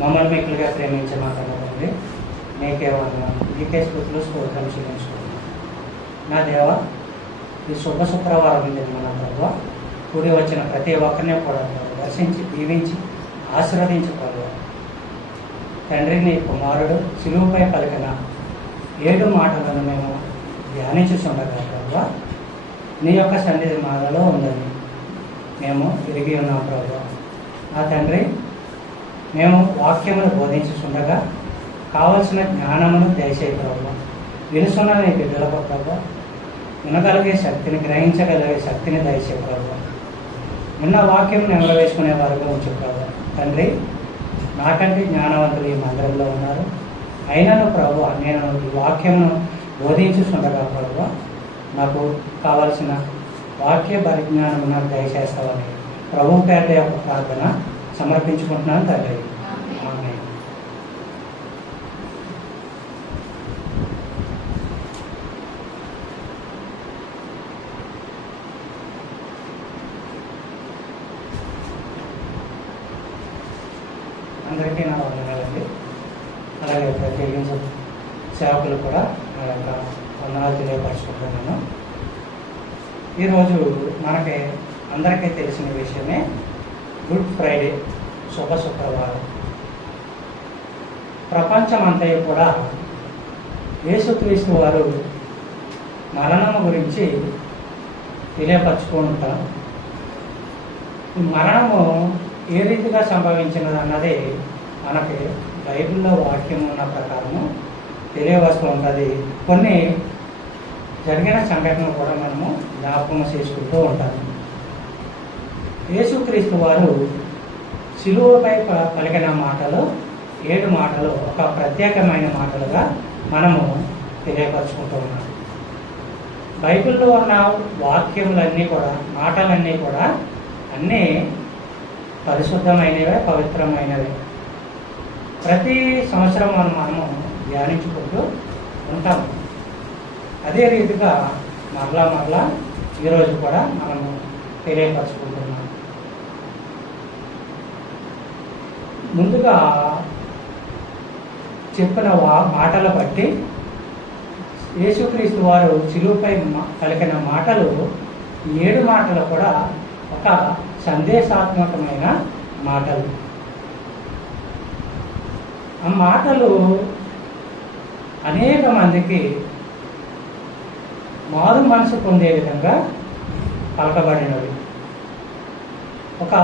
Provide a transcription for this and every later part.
మమ్మల్ని మిక్కులుగా ప్రేమించే మా తండ్రి నీకే వందనాలు, నీకే స్తుతులు స్తోత్రం చెల్లించుకుంటున్నాను. నా దేవ, ఈ శుక్రవారం జరిగిన నా ప్రభువా, కూడి వచ్చిన ప్రతి ఒక్కరిని కూడా దర్శించి దీవించి ఆశీర్వదించి ప్రభువా. తండ్రి, నీ కుమారుడు శిలువుపై పలికిన 7 మాటలను మేము ధ్యానించుచుండగా ప్రభువా, నీ యొక్క సన్నిధి మాలలో ఉందని మేము ఎరిగి ఉన్నాం ప్రభువా. నా తండ్రి, మేము వాక్యమును బోధించుచుండగా కావలసిన జ్ఞానమును దయచేయ ప్రభువా. వినుసున్న నీ బిడ్డలకు ప్రభువా వినగలిగే శక్తిని, గ్రహించగలిగే శక్తిని దయచేయ ప్రభువా. విన్న వాక్యం నెమరవేసుకునే వారుగా ఉంచు ప్రభువా. తండ్రి, నాకంటే జ్ఞానవంతులు ఈ మందిరంలో ఉన్నారు, అయినను ప్రభువా నేను ఈ వాక్యమును బోధించుచుండగా ప్రభువా నాకు కావలసిన వాక్య పరిజ్ఞానం నాకు దయచేస్తామని ప్రభు పేట యొక్క ప్రార్థన సమర్పించుకుంటున్నాను తండ్రి. ఆమేన్. అందరికీ నా వందనాలండి. అలాగే ప్రత్యేకించి సేవకులు కూడా నా యొక్క వందనాలు తెలియపరుచుకుంటున్నాను. ఈరోజు మనకి అందరికీ తెలిసిన విషయమే గుడ్ ఫ్రైడే, శుక్రవారం. ప్రపంచమంతయు కూడా యేసుక్రీస్తు వారు మరణము గురించి తెలియపరచుకుంటాం. ఈ మరణము ఏ రీతిగా సంభవించినది అన్నది మనకి బైబిల్లో వాక్యం ఉన్న ప్రకారము తెలియవస్తూ ఉంటుంది. కొన్ని జరిగిన సంఘటనలు కూడా మనము జ్ఞాపకం చేసుకుంటూ ఉంటాము. యేసుక్రీస్తు వారు శిలువపై పలికిన మాటలు 7 మాటలు ఒక ప్రత్యేకమైన మాటలుగా మనము తెలియపరచుకుంటూ ఉన్నాం. బైబిల్లో ఉన్న వాక్యములన్నీ కూడా, మాటలన్నీ కూడా అన్నీ పరిశుద్ధమైనవే, పవిత్రమైనవే. ప్రతి సంవత్సరం మనము ధ్యానించుకుంటూ ఉంటాము. అదే రీతిగా మరలా ఈరోజు కూడా మనము తెలియపరచుకుంటున్నాం. ముందుగా చెప్పిన మాటలు బట్టి యేసుక్రీస్తు వారు శిలువపై పలికిన మాటలు 7 మాటలు కూడా ఒక సందేశాత్మకమైన మాటలు. ఆ మాటలు అనేక మందికి మారు మనసు పొందే విధంగా పలకబడినవి. ఒక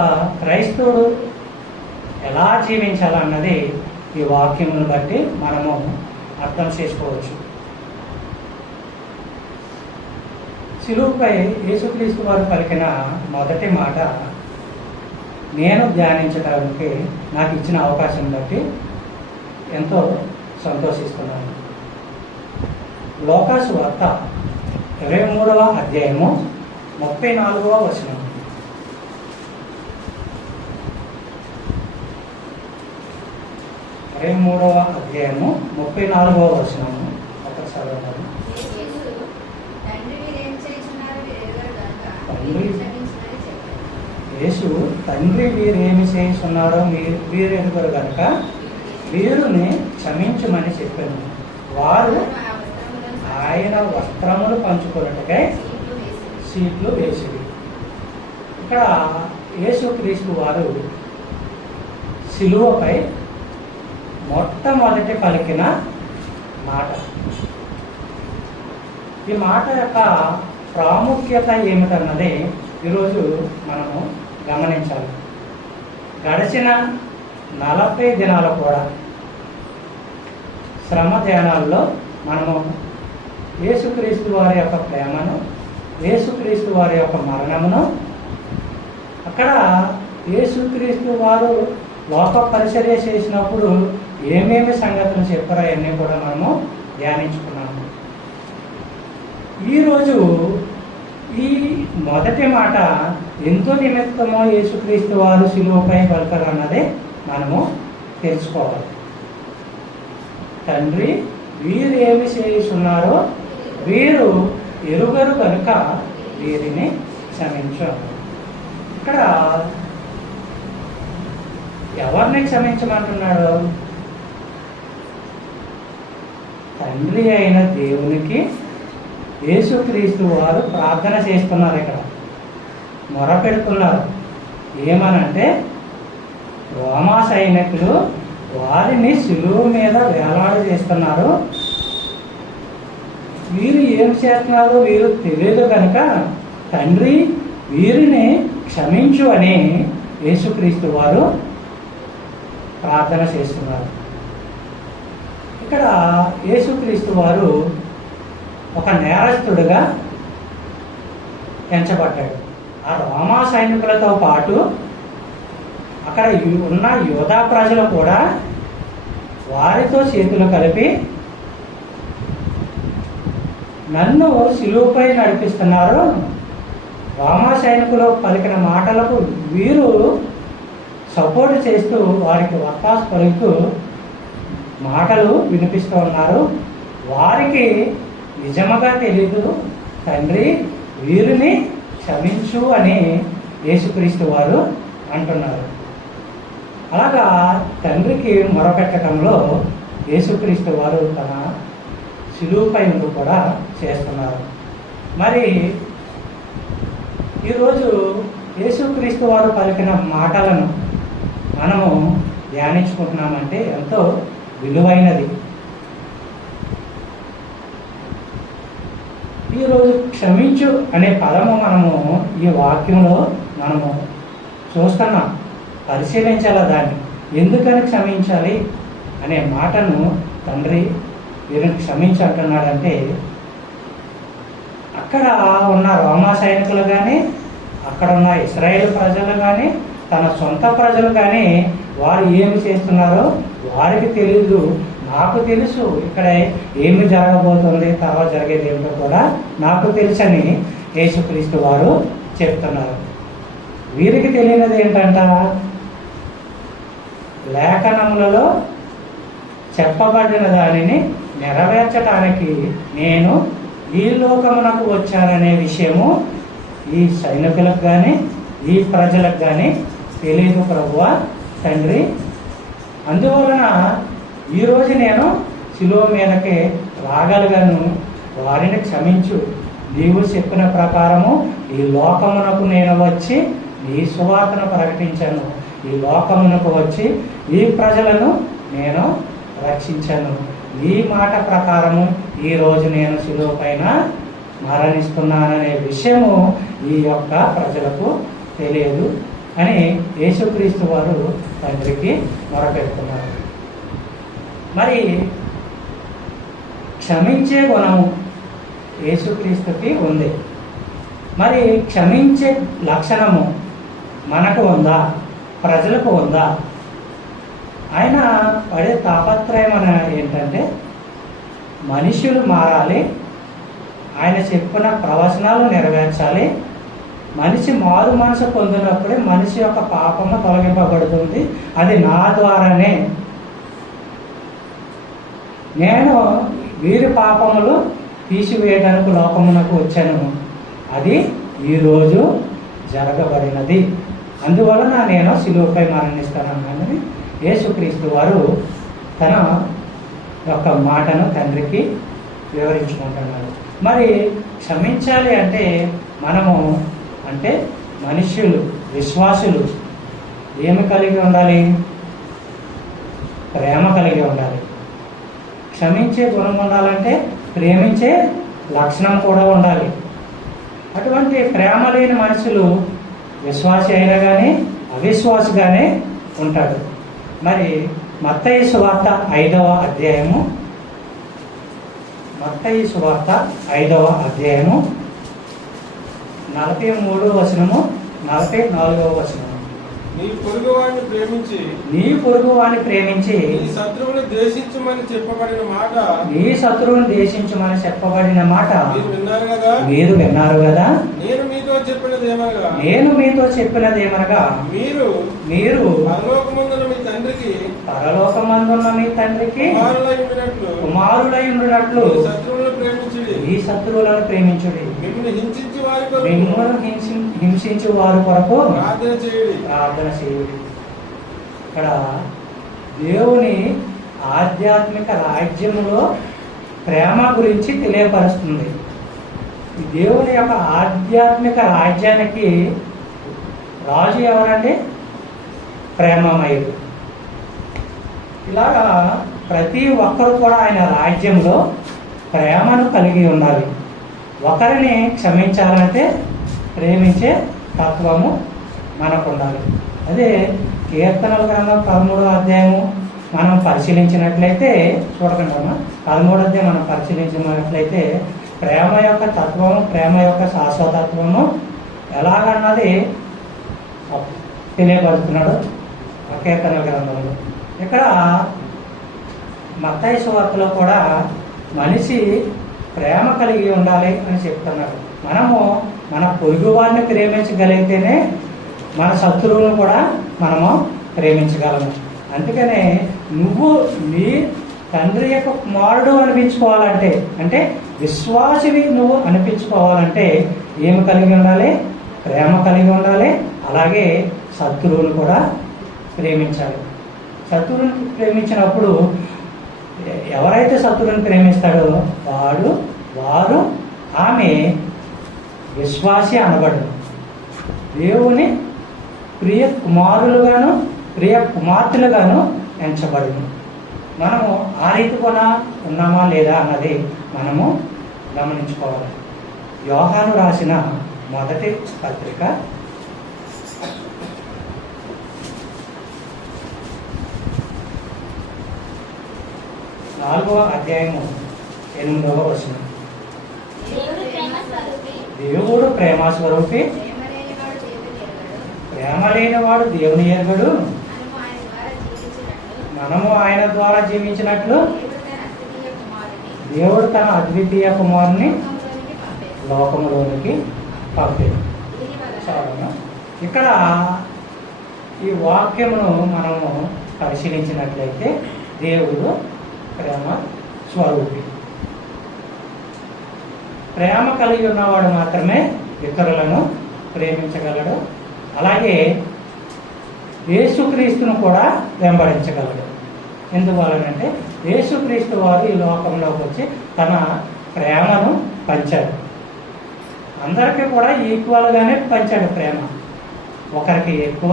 క్రైస్తవుడు ఎలా జీవించాలన్నది ఈ వాక్యమును బట్టి మనము అర్థం చేసుకోవచ్చు. శిలువపై యేసుక్రీస్తు వారు పలికిన మొదటి మాట నేను ధ్యానించడానికి నాకు ఇచ్చిన అవకాశం బట్టి ఎంతో సంతోషిస్తున్నాను. లోకా సువార్త 23వ అధ్యాయము 34వ వచనం. మూడవ అధ్యాయము 34వ వచనము ఒకసారి యేసు తండ్రి వీరేమి చేస్తున్నారో వీరు ఎదుగురు కనుక వీరుని క్షమించమని చెప్పాను. వారు ఆయన వస్త్రములు పంచుకున్నట్టుగా సీట్లు వేసిరి. ఇక్కడ యేసుక్రీస్తు వారు శిలువపై మొట్టమొదటి పలికిన మాట. ఈ మాట యొక్క ప్రాముఖ్యత ఏమిటన్నది ఈరోజు మనము గమనించాలి. గడిచిన 40 దినాలు కూడా శ్రమ ధ్యానాల్లో మనము యేసుక్రీస్తు వారి యొక్క ప్రేమను, యేసుక్రీస్తు వారి యొక్క మరణమును, అక్కడ యేసుక్రీస్తు వారు లోక పరిచర్య చేసినప్పుడు ఏమేమి సంగతులు చెప్పారో అవన్నీ కూడా మనము ధ్యానించుకున్నాము. ఈరోజు ఈ మొదటి మాట ఎంతో నిమిత్తమో యేసుక్రీస్తు వారు శిలువపై పలికారు అన్నది మనము తెలుసుకోవాలి. తండ్రి వీరు ఏమి చేస్తున్నారో వీరు ఎరుగరు కనుక వీరిని క్షమించు. ఇక్కడ ఎవరిని క్షమించమంటున్నాడు? తండ్రి అయిన దేవునికి యేసుక్రీస్తు వారు ప్రార్థన చేస్తున్నారు. ఇక్కడ మొరపెడుతున్నారు. ఏమనంటే, రోమా సైనికులు వారిని శిలువ మీద వేలాడి చేస్తున్నారు. వీరు ఏం చేస్తున్నారు వీరు తెలియదు కనుక తండ్రి వీరిని క్షమించు అని యేసుక్రీస్తు వారు ప్రార్థన చేస్తున్నారు. ఇక్కడ యేసుక్రీస్తు వారు ఒక నేరస్తుడుగా ఎంచబడ్డాడు. ఆ రోమా సైనికులతో పాటు అక్కడ ఉన్న యూదా ప్రజలు కూడా వారితో చేతులు కలిపి నన్ను శిలువపై నడిపిస్తున్నారు. రోమా సైనికులు పలికిన మాటలకు వీరు సపోర్ట్ చేస్తూ వారికి వత్తాసు పలుకుతూ మాటలు వినిపిస్తూ ఉన్నారు. వారికి నిజముగా తెలీదు, తండ్రి వీరిని క్షమించు అని యేసుక్రీస్తు వారు అంటున్నారు. అలాగా తండ్రికి మొరపెట్టడంలో యేసుక్రీస్తు వారు తన శిలువపై ఉండి కూడా చేస్తున్నారు. మరి ఈరోజు యేసుక్రీస్తు వారు పలికిన మాటలను మనము ధ్యానించుకుంటున్నామంటే ఎంతో విలువైనది. ఈరోజు క్షమించు అనే పదము మనము ఈ వాక్యంలో మనము చూస్తున్నాం. పరిశీలించాల దాన్ని. ఎందుకని క్షమించాలి అనే మాటను తండ్రి వీరిని క్షమించి అంటున్నాడంటే, అక్కడ ఉన్న రోమా సైనికులు కానీ అక్కడ ఉన్న ఇశ్రాయేల్ ప్రజలు కానీ తన సొంత ప్రజలు కానీ వారు ఏమి చేస్తున్నారో వారికి తెలియదు. నాకు తెలుసు ఇక్కడ ఏమి జరగబోతుంది, తర్వాత జరిగేది ఏమిటో కూడా నాకు తెలుసని యేసుక్రీస్తు వారు చెప్తున్నారు. వీరికి తెలియనిది ఏంటంట, లేఖనములలో చెప్పబడిన దానిని నెరవేర్చడానికి నేను ఈ లోకమునకు వచ్చాననే విషయము ఈ సైనికులకు కానీ ఈ ప్రజలకు కానీ తెలియదు ప్రభువా తండ్రి. అందువలన ఈరోజు నేను శిలువ మీదకి రాగలిగాను. వారిని క్షమించు. నీవు చెప్పిన ప్రకారము ఈ లోకమునకు నేను వచ్చి నీ సువార్తను ప్రకటించాను. ఈ లోకమునకు వచ్చి ఈ ప్రజలను నేను రక్షించాను. నీ మాట ప్రకారము ఈరోజు నేను శిలువ పైన మరణిస్తున్నాననే విషయము ఈ యొక్క ప్రజలకు తెలియదు అని యేసుక్రీస్తు వారు తండ్రికి మొరపెడుతున్నారు. మరి క్షమించే గుణము యేసుక్రీస్తుకి ఉంది. మరి క్షమించే లక్షణము మనకు ఉందా, ప్రజలకు ఉందా? ఆయన పడే తాపత్రయం ఏంటంటే మనుషులు మారాలి, ఆయన చెప్పిన ప్రవచనాలు నెరవేర్చాలి. మనిషి మారు మనసు పొందినప్పుడే మనిషి యొక్క పాపము తొలగింపబడుతుంది. అది నా ద్వారానే. నేను వీరి పాపములు తీసివేయడానికి లోకమునకు వచ్చాను. అది ఈరోజు జరగబడినది. అందువలన నేను శిలువపై మరణిస్తానని యేసుక్రీస్తు వారు తన యొక్క మాటను తండ్రికి వివరించుకుంటున్నారు. మరి క్షమించాలి అంటే మనము అంటే మనుష్యులు విశ్వాసులు ఏమి కలిగి ఉండాలి? ప్రేమ కలిగి ఉండాలి. క్షమించే గుణం ఉండాలంటే ప్రేమించే లక్షణం కూడా ఉండాలి. అటువంటి ప్రేమ లేని మనుషులు విశ్వాసి అయినా కానీ అవిశ్వాసిగానే ఉంటాడు. మరి మత్తయి సువార్త 5వ అధ్యాయము, మత్తయి సువార్త 5వ అధ్యాయము 43వ వచనము 44వ వచనము. నీ పొరుగువాడిని ప్రేమించి నీ శత్రువుని ద్వేషించమని చెప్పబడిన మాట మీరు విన్నారు కదా. నేను మీతో చెప్పినదేమనగా మీరు పరలోకమందున్న మీ తండ్రికి కుమారులై ఉండునట్లు ఈ శత్రువులను ప్రేమించుడి. మిమ్మల్ని హింసించు వారి కొరకు ప్రార్థన చేయుడి. ఇక్కడ దేవుని ఆధ్యాత్మిక రాజ్యంలో ప్రేమ గురించి తెలియపరుస్తుంది. ఈ దేవుని యొక్క ఆధ్యాత్మిక రాజ్యానికి రాజు ఎవరండి? ప్రేమమయుడు. ఇలాగా ప్రతి ఒక్కరు కూడా ఆయన రాజ్యంలో ప్రేమను కలిగి ఉండాలి. ఒకరిని క్షమించాలంటే ప్రేమించే తత్వము మనకు ఉండాలి. అదే కీర్తనల గ్రంథం 13వ అధ్యాయము మనం పరిశీలించినట్లయితే, చూడకండి అమ్మా, 13వ అధ్యాయం మనం పరిశీలించినట్లయితే ప్రేమ యొక్క తత్వము, ప్రేమ యొక్క శాశ్వతత్వము ఎలాగన్నది తెలియపరుస్తున్నాడు ఆ కీర్తనల గ్రంథంలో. ఇక్కడ మత్తయి సువార్తలో కూడా మనిషి ప్రేమ కలిగి ఉండాలి అని చెప్తున్నాడు. మనము మన పొరుగు వారిని ప్రేమించగలిగితేనే మన శత్రువులను కూడా మనము ప్రేమించగలము. అందుకనే నువ్వు నీ తండ్రి యొక్క కుమారుడు అనిపించుకోవాలంటే, అంటే విశ్వాసివి నువ్వు అనిపించుకోవాలంటే ఏమి కలిగి ఉండాలి? ప్రేమ కలిగి ఉండాలి. అలాగే శత్రువును కూడా ప్రేమించాలి. శత్రువుని ప్రేమించినప్పుడు ఎవరైతే శత్రువుని ప్రేమిస్తాడో వారు ఆమె విశ్వాసి అనబడు. దేవుని ప్రియ కుమారులుగాను ప్రియ కుమార్తెలుగాను ఎంచబడును. మనము ఆ రీతి కూడా ఉన్నామా లేదా అన్నది మనము గమనించుకోవాలి. యోహాను రాసిన మొదటి పత్రిక 4వ అధ్యాయము 8వ వచనం. దేవుడు ప్రేమ స్వరూపి, ప్రేమ లేనివాడు దేవుని ఎరుగడు. మనము ఆయన ద్వారా జీవించినట్లు దేవుడు తన అద్వితీయ కుమారుని లోకములోనికి పంపాడు. చాలా ఇక్కడ ఈ వాక్యమును మనము పరిశీలించినట్లయితే దేవుడు ప్రేమ స్వరూపి. ప్రేమ కలిగి ఉన్నవాడు మాత్రమే ఇతరులను ప్రేమించగలడు. అలాగే యేసుక్రీస్తును కూడా వెంబడించగలడు. ఎందువలనంటే యేసుక్రీస్తు వారు ఈ లోకంలోకి వచ్చి తన ప్రేమను పంచాడు. అందరికీ కూడా ఈక్వల్గానే పంచాడు ప్రేమ. ఒకరికి ఎక్కువ,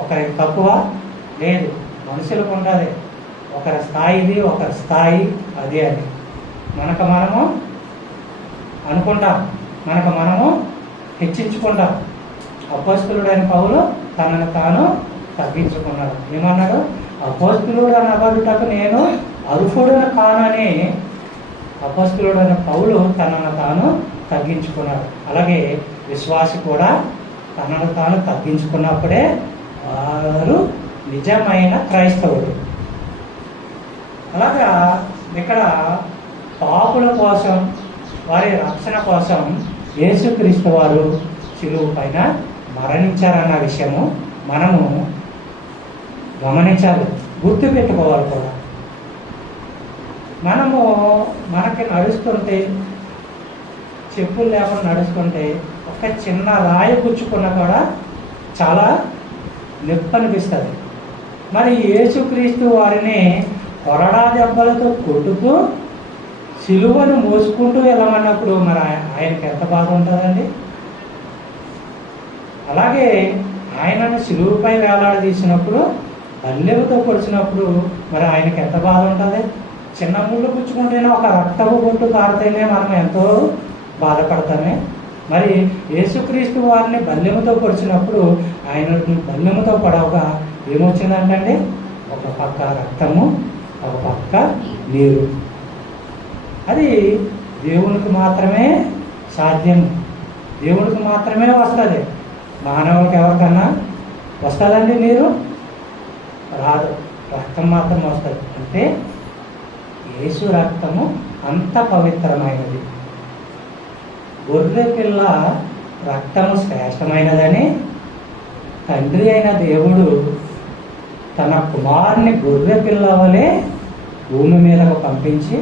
ఒకరికి తక్కువ లేదు. మనుషులకు ఉండదు. ఒకరి స్థాయి ఇది, ఒకరి స్థాయి అది అని మనము అనుకుంటాం, మనము హెచ్చించుకుంటాం. అపోస్తలుడైన పౌలు తనను తాను తగ్గించుకున్నాడు. ఏమన్నాడు? అపోస్తలుడు అనబడుటకు నేను అర్హుడను కానని అపోస్తలుడైన పౌలు తనను తాను తగ్గించుకున్నాడు. అలాగే విశ్వాసి కూడా తనను తాను తగ్గించుకున్నప్పుడే వారు నిజమైన క్రైస్తవుడు. అలాగా ఇక్కడ పాపుల కోసం, వారి రక్షణ కోసం యేసుక్రీస్తు వారు శిలువ పైన మరణించారన్న విషయము మనము గమనించాలి, గుర్తుపెట్టుకోవాలి కూడా. మనకి నడుస్తుంటే, చెప్పులు లేకుండా నడుస్తుంటే ఒక చిన్న రాయి పుచ్చుకున్నా కూడా చాలా నొప్పి అనిపిస్తుంది. మరి యేసుక్రీస్తు వారిని కొరడా దెబ్బలతో కొట్టుతూ సిలువను మోసుకుంటూ వెళ్ళమన్నప్పుడు మరి ఆయనకి ఎంత బాధ ఉంటుందండి? అలాగే ఆయనను సిలువపై వేలాడదీసినప్పుడు, బల్లెముతో పొడిచినప్పుడు మరి ఆయనకి ఎంత బాధ ఉంటుంది? చిన్న ముళ్ళు పుచ్చుకుంటేనే, ఒక రక్తపు బొట్టు కారితేనే మనం ఎంతో బాధపడతామే. మరి యేసుక్రీస్తు వారిని బల్లెముతో పొడిచినప్పుడు ఆయన బల్లెముతో పడవగా ఏమొచ్చిందంటే ఒక పక్క రక్తము, ఒక పక్క నీరు. అది దేవునికి మాత్రమే సాధ్యం, దేవునికి మాత్రమే వస్తుంది. మానవులకి ఎవరికన్నా వస్తుందండి నీరు? రాదు. రక్తం మాత్రం వస్తుంది. అంటే యేసు రక్తము అంత పవిత్రమైనది. గొర్రె పిల్ల రక్తము శ్రేష్టమైనదని తండ్రి అయిన దేవుడు తన కుమారుని గొర్రె పిల్ల వలె భూమి మీదకు పంపించి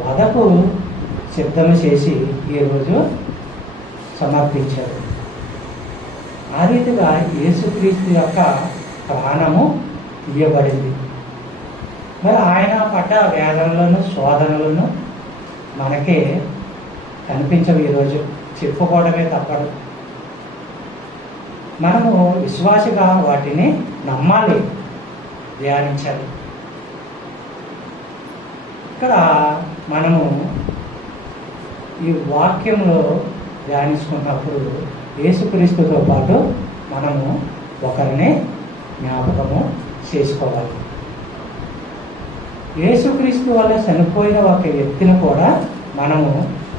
వధకు సిద్ధం చేసి ఈరోజు సమర్పించాడు. ఆ రీతిగా యేసుక్రీస్తు యొక్క ప్రాణము తీయబడింది. మరి ఆయన పడ్డ వేదనలను శోధనలను మనకే కనిపించవు. ఈరోజు చెప్పుకోవడమే తప్పదు. మనము విశ్వాసిగా వాటిని నమ్మాలి, ధ్యానించాలి. ఇక్కడ మనము ఈ వాక్యంలో ధ్యానించుకున్నప్పుడు యేసుక్రీస్తుతో పాటు మనము ఒకరిని జ్ఞాపకము చేసుకోవాలి. యేసుక్రీస్తు వల్ల చనిపోయిన ఒక వ్యక్తిని కూడా మనము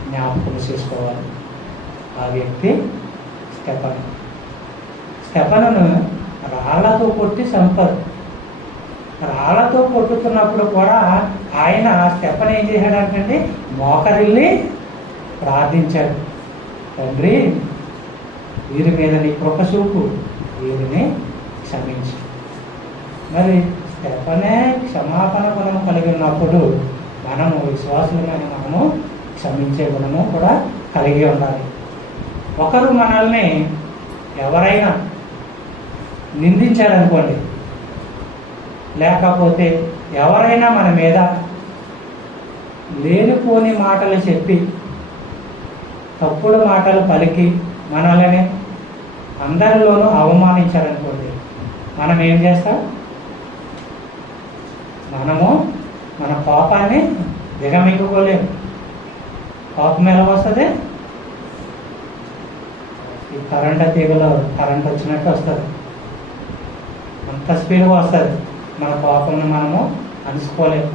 జ్ఞాపకం చేసుకోవాలి. ఆ వ్యక్తి స్టెఫను. స్టెఫనును రాళ్లతో కొట్టి చంపారు. రాళ్లతో కొట్టుతున్నప్పుడు కూడా ఆయన స్టెఫను ఏం చేశాడంటే మోకరిల్లి ప్రార్థించాడు. తండ్రి, వీరి మీద నీ కృప చూపు, వీరిని క్షమించు. మరి స్టెఫనే క్షమాపణ గుణము కలిగి ఉన్నప్పుడు మనము విశ్వాసులమైన మనము క్షమించే గుణము కూడా కలిగి ఉండాలి. ఒకరు మనల్ని ఎవరైనా నిందించారనుకోండి, లేకపోతే ఎవరైనా మన మీద లేనిపోని మాటలు చెప్పి తప్పుడు మాటలు పలికి మనల్ని అందరిలోనూ అవమానించారనుకోండి, మనం ఏం చేస్తాం? మనము మన కోపాన్ని దిగమింగుకోలేము. కోపం ఎలా వస్తుంది? ఈ కరెంట్ తీగలో కరెంట్ వచ్చినట్టు వస్తుంది. అంత స్పీడ్గా వస్తుంది. మన కోపంని మనము అణుచుకోలేము.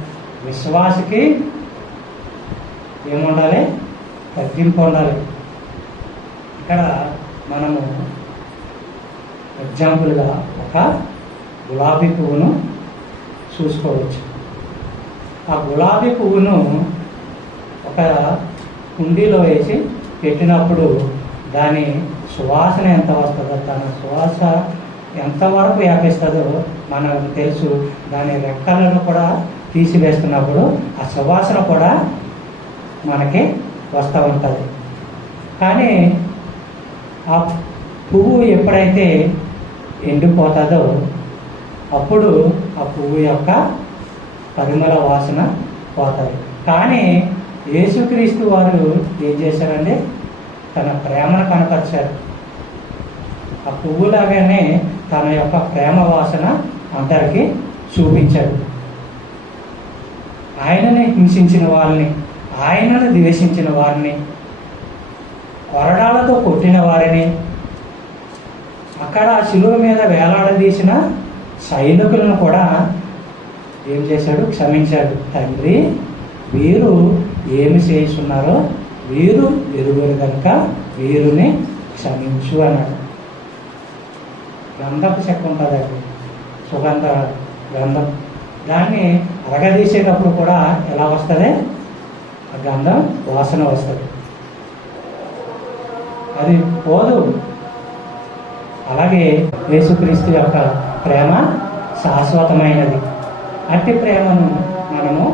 విశ్వాసికి ఏముండాలి? తగ్గింపు ఉండాలి. ఇక్కడ మనము ఎగ్జాంపుల్గా ఒక గులాబీ పువ్వును చూసుకోవచ్చు. ఆ గులాబీ పువ్వును ఒక కుండీలో వేసి పెట్టినప్పుడు దాని సువాసన ఎంత వస్తుందో, తన సువాస ఎంతవరకు వ్యాపిస్తుందో మనకు తెలుసు. దాని రెక్కలను కూడా తీసివేస్తున్నప్పుడు ఆ సువాసన కూడా మనకి వస్తూ ఉంటుంది. కానీ ఆ పువ్వు ఎప్పుడైతే ఎండిపోతుందో అప్పుడు ఆ పువ్వు యొక్క పరిమళ వాసన పోతుంది. కానీ యేసుక్రీస్తు వారు ఏం చేశారంటే తన ప్రేమను కనపరిచారు. ఆ పువ్వులాగానే తన యొక్క ప్రేమ వాసన అందరికీ చూపించాడు. ఆయనని హింసించిన వారిని, ఆయనను ద్వేషించిన వారిని, కొరడాలతో కొట్టిన వారిని, అక్కడ శిలువ మీద వేలాడదీసిన సైనికులను కూడా ఏం చేశాడు? క్షమించాడు. తండ్రి, వీరు ఏమి చేస్తున్నారో వీరు ఎరుగురు కనుక వీరుని క్షమించు అన్నాడు. గంధపు చెక్క ఉంటుంది, అది సుగంధ గంధం. దాన్ని అరగదీసేటప్పుడు కూడా ఎలా వస్తుంది? ఆ గంధం వాసన వస్తుంది, అది పోదు. అలాగే యేసుక్రీస్తు యొక్క ప్రేమ శాశ్వతమైనది. అట్టి ప్రేమను మనము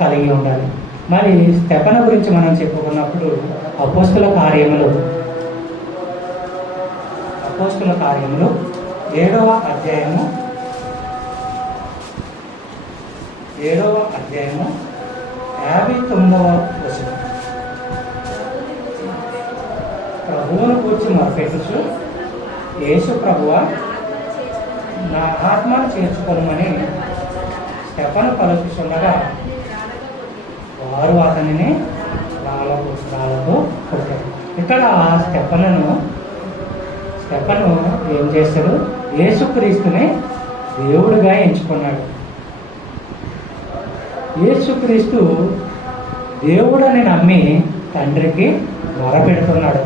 కలిగి ఉండాలి. మరి స్టెఫను గురించి మనం చెప్పుకున్నప్పుడు అపోస్తుల కార్యములు 7వ అధ్యాయము 59వ వచనం. ప్రభువును కూర్చి మొరపెట్టుచు, యేసు ప్రభువా, నా ఆత్మను చేర్చుకోమని స్టెఫను పలుకుతుండగా వారు అతనిని రాళ్ళతో కొట్టారు. ఇక్కడ స్టెఫను ఏం చేశాడు? యేసుక్రీస్తుని దేవుడిగా ఎంచుకున్నాడు. యేసుక్రీస్తు దేవుడని నమ్మి తండ్రికి మొరపెడుతున్నాడు.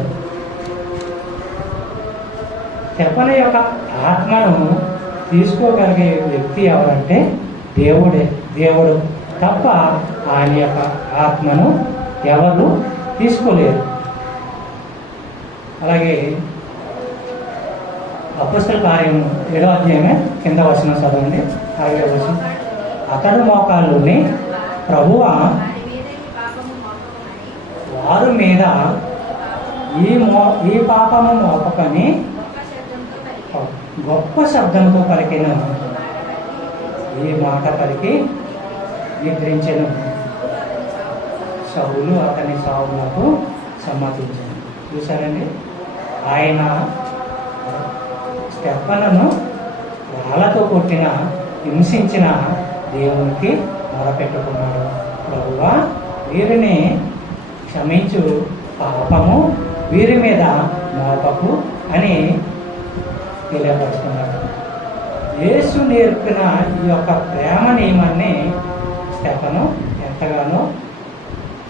స్టెఫను యొక్క ఆత్మను తీసుకోగలిగే వ్యక్తి ఎవరంటే దేవుడు తప్ప ఆయన యొక్క ఆత్మను ఎవరు తీసుకోలేరు. అలాగే అపోస్తల కార్యం 7వ అధ్యాయమే కింద వచనం చదవండి. 60వ వచనం. అతడు మోకాళ్ళుని, ప్రభువా, వారి మీద ఈ పాపము మోపకని గొప్ప శబ్దంతో పలికిన. ఈ మాట పలికి నిద్రించెను. సౌలు అతని సావులకు సమ్మతించాను. చూసారండి, ఆయన స్టెఫనును రాళ్లతో కొట్టిన, హింసించిన దేవునికి మొరపెట్టుకున్నాడు. ప్రభువా, వీరిని క్షమించు, పాపము వీరి మీద మోపకు అని తెలియపరుస్తున్నాడు. యేసు నేర్పిన ఈ యొక్క ప్రేమ నియమాన్ని స్టెఫను ఎంతగానో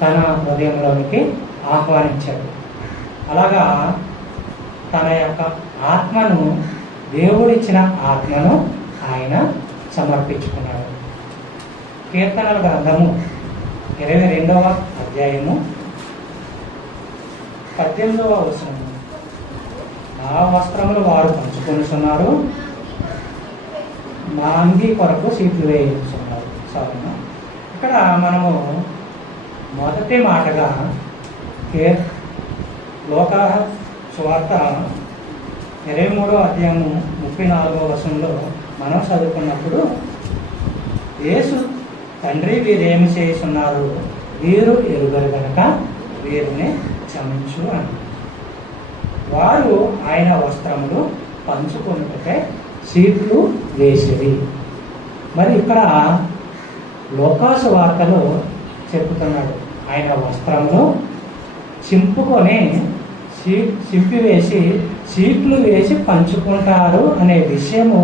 తన హృదయంలోనికి ఆహ్వానించాడు. అలాగా తన యొక్క ఆత్మను, దేవుడిచ్చిన ఆత్మను ఆయన సమర్పించుకున్నాడు. కీర్తనల గ్రంథము 22వ అధ్యాయము 18వ వచనము. నా వస్త్రములు వారు పంచుకొనిస్తున్నారు, నా అంగీ కొరకు సీట్లు వేయించున్నారు. సరేనా? ఇక్కడ మనము మొదటి మాటగా లోక సువార్త 23వ అధ్యాయము 34వ వచనంలో మనం చదువుకున్నప్పుడు, యేసు తండ్రి వీరేమి చేస్తున్నారు, వీరు ఎరుగరు గనక వీరిని క్షమించు అని. వారు ఆయన వస్త్రములు పంచుకొనుటకై సీట్లు వేసేది. మరి ఇక్కడ లోకాసు వార్తలో చెప్పుతున్నాడు, ఆయన వస్త్రములు చింపుకొని చింపివేసి సీట్లు వేసి పంచుకుంటారు అనే విషయము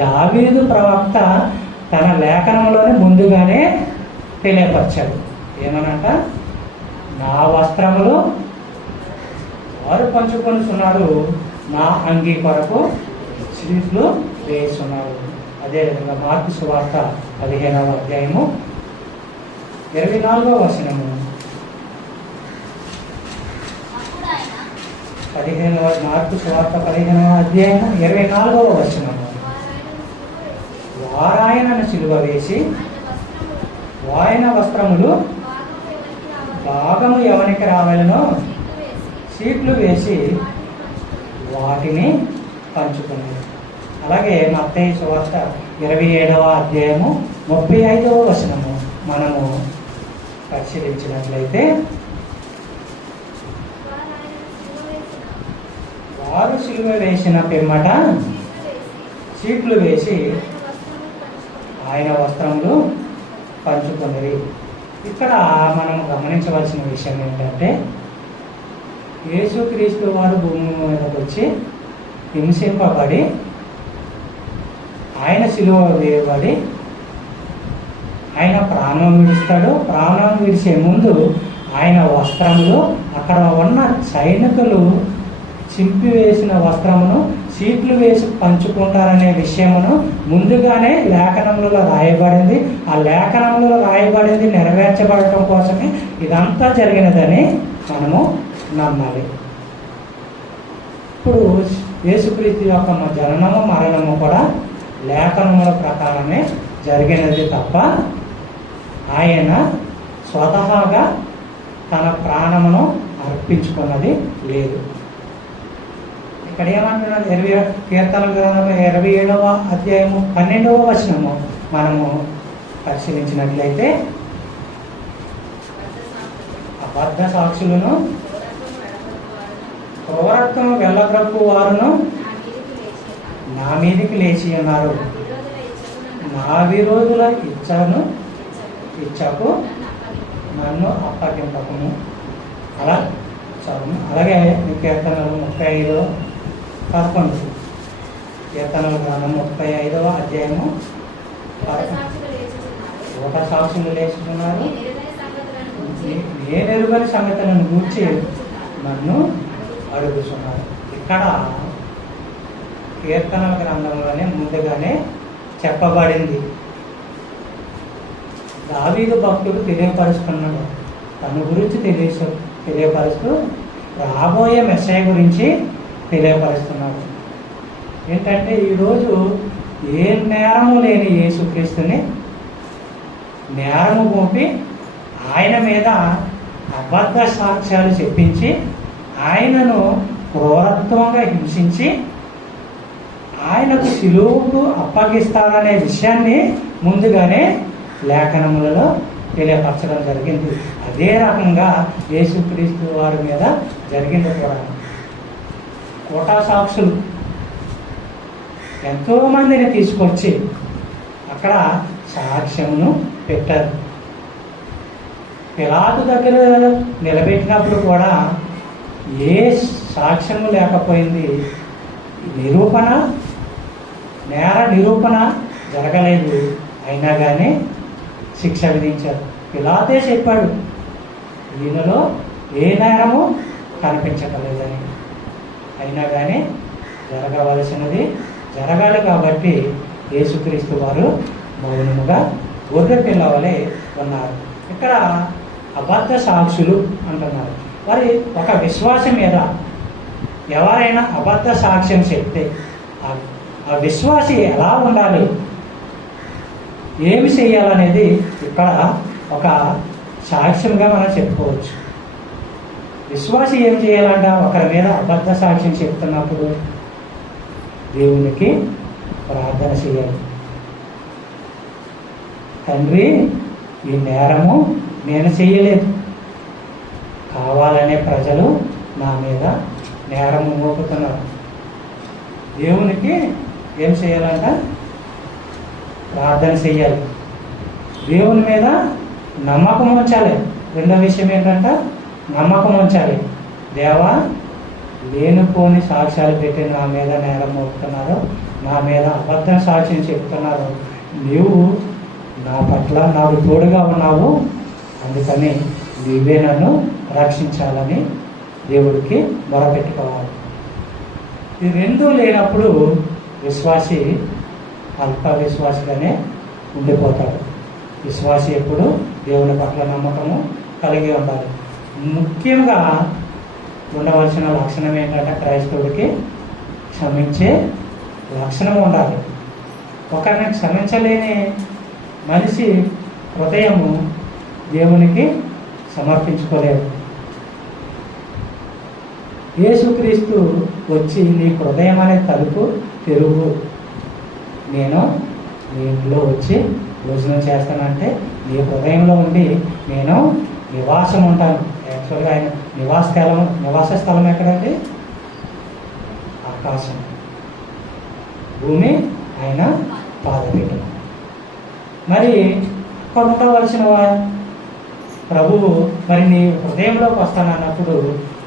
దావీదు ప్రవక్త తన లేఖనంలోనే ముందుగానే తెలియపరిచాడు. ఏమనంట, నా వస్త్రములు వారు పంచుకొనిస్తున్నారు, నా అంగీ కొరకు సీట్లు వేస్తున్నారు. అదేవిధంగా మార్కు సువార్త 15వ అధ్యాయము 24వ వచనము. 15వ మార్కు సువార్త 15వ అధ్యాయము 24వ వచనము. వారాయనను సిలువ వేసి ఆయన వస్త్రములు భాగము ఎవరికి రావాలనో సీట్లు వేసి వాటిని పంచుకున్నారు. అలాగే మత్తయి సువార్త 27వ అధ్యాయము 35వ వచనము మనము పరిశీలించినట్లయితే, వారు సిలువ వేసిన పిమ్మట సీట్లు వేసి ఆయన వస్త్రములు పంచుకున్నవి. ఇక్కడ మనం గమనించవలసిన విషయం ఏంటంటే, యేసుక్రీస్తు వారు భూమి మీదకి వచ్చి హింసింపబడి ఆయన సిలువ వేయబడి ఆయన ప్రాణం విడుస్తాడు. ప్రాణం విడిచే ముందు ఆయన వస్త్రములు అక్కడ ఉన్న సైనికులు చింపివేసిన వస్త్రమును సీట్లు వేసి పంచుకుంటారనే విషయమును ముందుగానే లేఖనములలో రాయబడింది. ఆ లేఖనములలో రాయబడింది నెరవేర్చబడటం కోసమే ఇదంతా జరిగినదని మనము నమ్మాలి. ఇప్పుడు యేసుక్రీస్తు యొక్క జననము మరణము కూడా లేఖనముల ప్రకారమే జరిగినది తప్ప ఆయన స్వతహాగా తన ప్రాణమును అర్పించుకున్నది లేదు. ఇక్కడ ఏమంటున్నాడు, కీర్తన గ్రంథము 27వ అధ్యాయము 12వ వచనము మనము పరిశీలించినట్లయితే, అబద్ధ సాక్షులను క్రూరత్వము వెళ్ళగ్రప్పు వారును నా మీదికి లేచి ఉన్నారు, నా విరోధుల ఇచ్చకు నన్ను అప్పగింపకును. అలా చదువు. అలాగే కీర్తనలు 35:11 కీర్తనల గ్రంథం 35వ అధ్యాయము ఒక సాక్షులు లేచుతున్నారు, నేనెరుగని సంగతులను గూర్చి నన్ను అడుగుతున్నారు. ఇక్కడ కీర్తనల గ్రంథంలోనే ముందుగానే చెప్పబడింది. దావీదు భక్తుడు తెలియపరుస్తున్నాడు, తన గురించి తెలియపరుస్తూ రాబోయే మెస్సయ్య గురించి తెలియపరుస్తున్నాడు. ఏంటంటే, ఈరోజు ఏ నేరము లేని యేసుక్రీస్తుని నేరము పంపి ఆయన మీద అబద్ధ సాక్ష్యాలు చెప్పించి ఆయనను క్రూరత్వంగా హింసించి ఆయనకు శిలువకు అప్పగిస్తారనే విషయాన్ని ముందుగానే లేఖనములలో తెలియపరచడం జరిగింది. అదే రకంగా యేసుక్రీస్తు వారి మీద జరిగింది కూడా. కోటా సాక్షులు ఎంతోమందిని తీసుకొచ్చి అక్కడ సాక్ష్యమును పెట్టారు. పిలాతు దగ్గర నిలబెట్టినప్పుడు కూడా ఏ సాక్ష్యము లేకపోయింది. నేర నిరూపణ జరగలేదు. అయినా కానీ శిక్ష విధించారు. పిలాతే చెప్పాడు, ఈయనలో ఏ నేరము కనిపించగలేదని. అయినా కానీ జరగవలసినది జరగాలి కాబట్టి యేసుక్రీస్తు వారు మౌనముగా గొర్రె పిల్లవలే ఉన్నారు. ఇక్కడ అబద్ధ సాక్షులు అంటున్నారు. మరి ఒక విశ్వాసం మీద ఎవరైనా అబద్ధ సాక్ష్యం చెప్తే ఆ విశ్వాసి ఎలా ఉండాలి, ఏమి చేయాలనేది ఇక్కడ ఒక సాక్ష్యంగా మనం చెప్పుకోవచ్చు. విశ్వాసి ఏం చేయాలంట? ఒకరి మీద అబద్ధ సాక్ష్యం చెప్తున్నప్పుడు దేవునికి ప్రార్థన చేయాలి. తండ్రి, ఈ నేరము నేను చేయలేదు, కావాలనే ప్రజలు నా మీద నేరము మోపుతున్నారు. దేవునికి ఏం చేయాలంట? ప్రార్థన చేయాలి. దేవుని మీద నమ్మకం ఉంచాలి. రెండో విషయం ఏంటంటే నమ్మకం ఉంచాలి. దేవా, లేనిపోని సాక్ష్యాలు పెట్టి నా మీద నేరం మోపుతున్నారు, నా మీద అబద్ధ సాక్ష్యం చెప్తున్నారు. నీవు నా పట్ల నాకు తోడుగా ఉన్నావు, అందుకని నీవే నన్ను రక్షించాలని దేవుడికి మొరపెట్టుకోవాలి. ఈ రెండూ లేనప్పుడు విశ్వాసి అల్ప విశ్వాసిగానే ఉండిపోతాడు. విశ్వాసి ఎప్పుడు దేవుని పట్ల నమ్మకము కలిగి ఉండాలి. ముఖ్యంగా ఉండవలసిన లక్షణం ఏంటంటే క్రైస్తవుడికి క్షమించే లక్షణం ఉండాలి. ఒకరిని క్షమించలేని మనిషి హృదయము దేవునికి సమర్పించుకోలేదు. యేసుక్రీస్తు వచ్చి నీ హృదయం అనే తలుపు తెరువు, నేను నీ ఇంట్లో వచ్చి భోజనం చేస్తానంటే నీ హృదయంలో ఉండి నేను నివాసం ఉంటాను. యాక్చువల్గా ఆయన నివాస స్థలం ఎక్కడండి? ఆకాశం, భూమి ఆయన పాదపీఠం. మరి అక్కడ ఉండవలసిన ప్రభువు మరి నీ హృదయంలోకి వస్తానన్నప్పుడు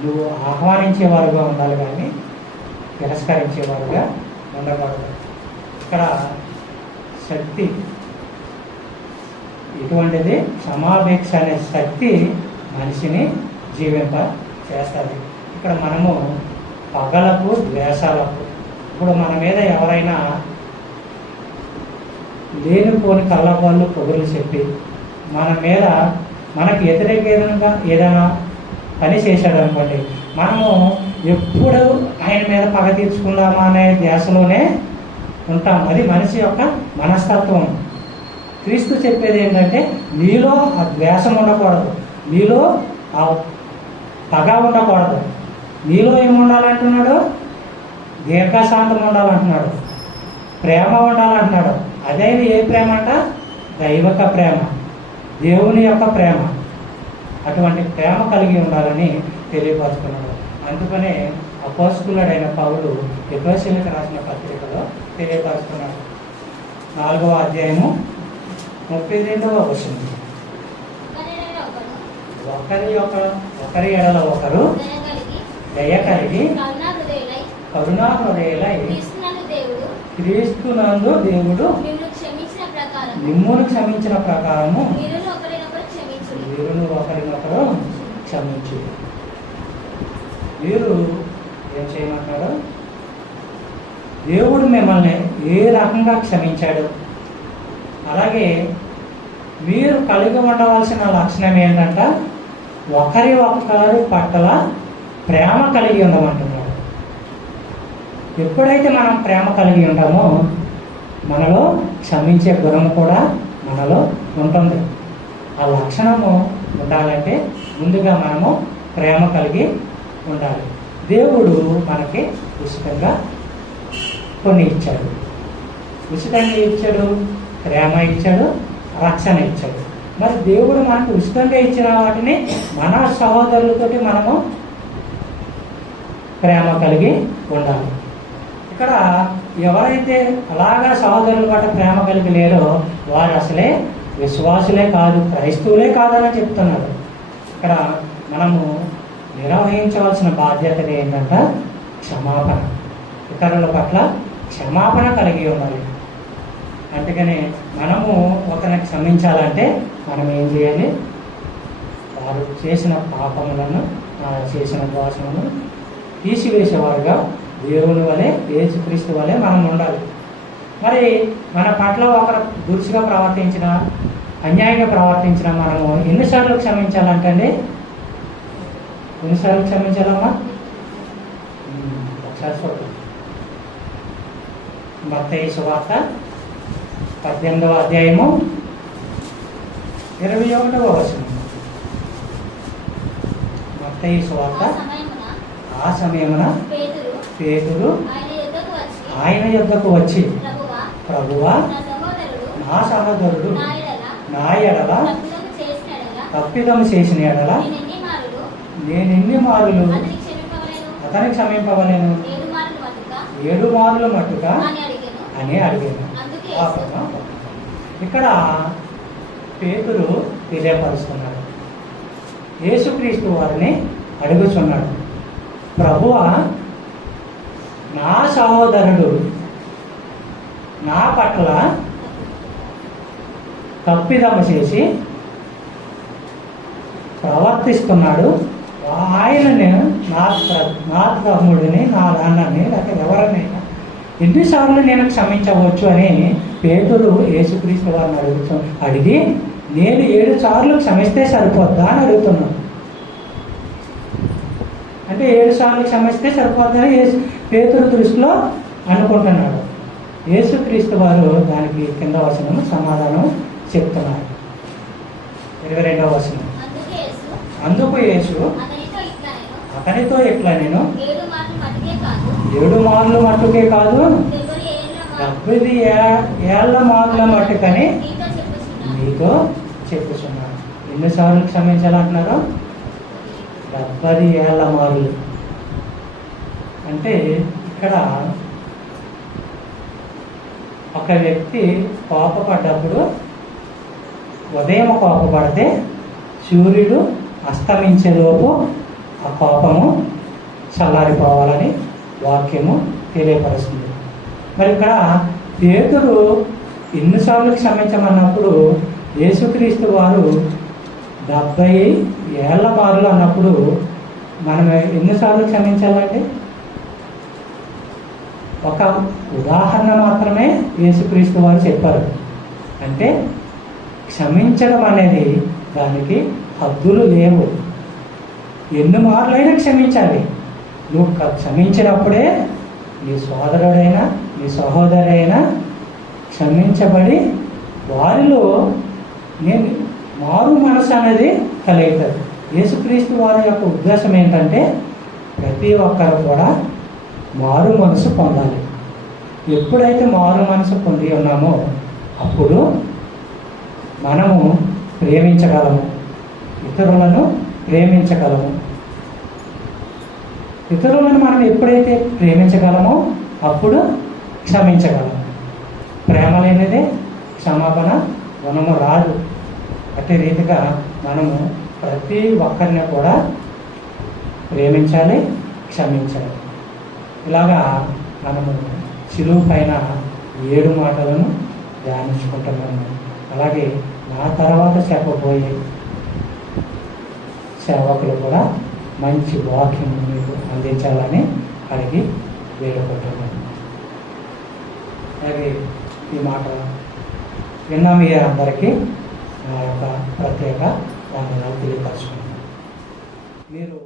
నువ్వు ఆహ్వానించేవారుగా ఉండాలి, కానీ తిరస్కరించేవారుగా ఉండకూడదు. ఇక్కడ శక్తి ఇటువంటిది, క్షమాపేక్ష అనే శక్తి మనిషిని జీవింప చేస్తుంది. ఇక్కడ మనము పగలకు ద్వేషాలకు, ఇప్పుడు మన మీద ఎవరైనా లేనిపోని కళ్ళవాళ్ళు పొగులు చెప్పి మన మీద మనకు వ్యతిరేకంగా ఏదైనా పని చేశాడు అనుకోండి, మనము ఎప్పుడు ఆయన మీద పగ తీర్చుకుందామా అనే ధ్యాసలోనే ఉంటాం. అది మనిషి యొక్క మనస్తత్వం. క్రీస్తు చెప్పేది ఏంటంటే నీలో ఆ ద్వేషం ఉండకూడదు, నీలో ఆ పగ ఉండకూడదు. నీలో ఏముండాలంటున్నాడు? దీర్ఘశాంతం ఉండాలంటున్నాడు, ప్రేమ ఉండాలంటున్నాడు. అదే ఏ ప్రేమ అంట? దైవక ప్రేమ, దేవుని యొక్క ప్రేమ. అటువంటి ప్రేమ కలిగి ఉండాలని తెలియపరుస్తున్నాడు. అందుకనే అపోస్తలుడైన పౌలు ఎఫెసీయులకు రాసిన పత్రికలో తెలియపరుస్తున్నాడు. 4వ అధ్యాయము 32వ వచనం, ఒకరి ఎడల ఒకరు దయ కలిగి కరుణా హృదయులై క్రీస్తునందు దేవుడు మిమ్మును క్షమించిన ప్రకారము వీరును ఒకరినొకరు క్షమించు. వీరు ఏం చేయమంటారు? దేవుడు మిమ్మల్ని ఏ రకంగా క్షమించాడు, అలాగే మీరు కలిగి ఉండవలసిన లక్షణం ఏంటంట? ఒకరి పట్ల ప్రేమ కలిగి ఉండమంటున్నాడు. ఎప్పుడైతే మనం ప్రేమ కలిగి ఉంటామో మనలో క్షమించే గుణం కూడా మనలో ఉంటుంది. ఆ లక్షణము ఉండాలంటే ముందుగా మనము ప్రేమ కలిగి ఉండాలి. దేవుడు మనకి ఉచితంగా కొన్ని ఇచ్చాడు. ఉచితంగా ఇచ్చాడు, ప్రేమ ఇచ్చాడు, రక్షణ ఇచ్చాడు. మరి దేవుడు మనకు ఉచితంగా ఇచ్చిన వాటిని మన సహోదరులతోటి మనము ప్రేమ కలిగి ఉండాలి. ఇక్కడ ఎవరైతే అలాగా సహోదరుల పట్ల ప్రేమ కలిగి లేరో వారు అసలే విశ్వాసులే కాదు, క్రైస్తవులే కాదని చెప్తున్నారు. ఇక్కడ మనము నిర్వహించవలసిన బాధ్యత ఏంటంటే క్షమాపణ, ఇతరుల పట్ల క్షమాపణ కలిగి ఉండాలి. అందుకని మనము ఒకరిని క్షమించాలంటే మనం ఏం చేయాలి? వారు చేసిన పాపములను, చేసిన దోషములను తీసివేసేవారుగా దేవుని వలె, యేసుక్రీస్తు వలె మనం ఉండాలి. మరి మన పట్ల ఒకరు దురుసుగా ప్రవర్తించిన, అన్యాయంగా ప్రవర్తించిన మనము ఎన్నిసార్లు క్షమించాలంటండి? ఎన్నిసార్లు క్షమించాలమ్మా? ఒకసారి చూడండి. మత్తయి సువార్త 18వ అధ్యాయము 21వ వచనం. మత్తయి సువార్త. ఆ సమయమున పేతురు ఆయన యొద్దకు వచ్చి, ప్రభువా, నా సహోదరుడు నా ఎడల తప్పిదము చేసిన ఎడల నేనెన్ని మారులు అతనికి క్షమింపవలేను? 7 మార్లు మట్టుగా అని అడిగాను. ఇక్కడ పేతురు తెలియపరుస్తున్నాడు, యేసుక్రీస్తు వారిని అడుగుచున్నాడు, ప్రభువా, నా సహోదరుడు నా పట్ల తప్పిదమ చేసి ప్రవర్తిస్తున్నాడు, ఆయనని నా తమ్ముడిని, నా నాన్నని, లేకపోతే ఎవరినైనా ఎన్నిసార్లు నేను క్షమించవచ్చు అని పేతురు యేసుక్రీస్తు వారిని అడిగి నేను 7 సార్లు క్షమిస్తే సరిపోద్దా అని అడుగుతున్నాను. అంటే 7 సార్లు క్షమిస్తే సరిపోద్దని పేతురు దృష్టిలో అనుకుంటున్నాడు. యేసుక్రీస్తు వారు దానికి కింద వచనం సమాధానం చెప్తున్నారు. 22వ వచనం. అందుకు యేసు అతనితో ఇట్లా నేను 7 మార్లు మట్టుకే కాదు 70 ఏళ్ల మార్ల మట్టుకని మీతో చెప్పుచున్నాను. ఎన్నిసార్లు క్షమించాలంటున్నారు? 70 ఏళ్ల మార్లు. అంటే ఇక్కడ ఒక వ్యక్తి కోపపడ్డప్పుడు, ఉదయం కోపపడితే సూర్యుడు అస్తమించేలోపు ఆ కోపము చల్లారిపోవాలని వాక్యము తెలియపరుస్తుంది. మరి ఇక్కడ పేతురు ఎన్నిసార్లు క్షమించమన్నప్పుడు యేసుక్రీస్తు వారు 70 ఏళ్ల మార్లు అన్నప్పుడు మనం ఎన్నిసార్లు క్షమించాలండి? ఒక ఉదాహరణ మాత్రమే యేసుక్రీస్తు వారు చెప్పారు. అంటే క్షమించడం అనేది దానికి హద్దులు లేవు. ఎన్ని మార్లైనా క్షమించాలి. నువ్వు క్షమించినప్పుడే నీ సోదరుడైనా నీ సహోదరైనా క్షమించబడి వారిలో నేను మారు మనసు అనేది కలుగుతుంది. యేసుక్రీస్తు వారి యొక్క ఉద్దేశం ఏంటంటే ప్రతి ఒక్కరు కూడా మారు మనసు పొందాలి. ఎప్పుడైతే మారు మనసు పొంది ఉన్నామో అప్పుడు మనము ప్రేమించగలము, ఇతరులను ప్రేమించగలము. ఇతరులను మనం ఎప్పుడైతే ప్రేమించగలమో అప్పుడు క్షమించగలము. ప్రేమ లేనిదే క్షమాపణ గుణము రాదు. అదే రీతిగా మనము ప్రతి ఒక్కరిని కూడా ప్రేమించాలి, క్షమించాలి. ఇలాగా మనము శిలువ పైన 7 మాటలను ధ్యానించుకుంటున్నాము. అలాగే నా తర్వాత చెప్పబోయే సేవకులు కూడా మంచి వాక్యం మీకు అందించాలని అడిగి వేడుకుంటున్నాను. అలాగే ఈ మాట విన్న మీ అందరికీ నా యొక్క ప్రత్యేక ధన్యవాదాలు తెలియపరచుకుంటున్నాను. మీరు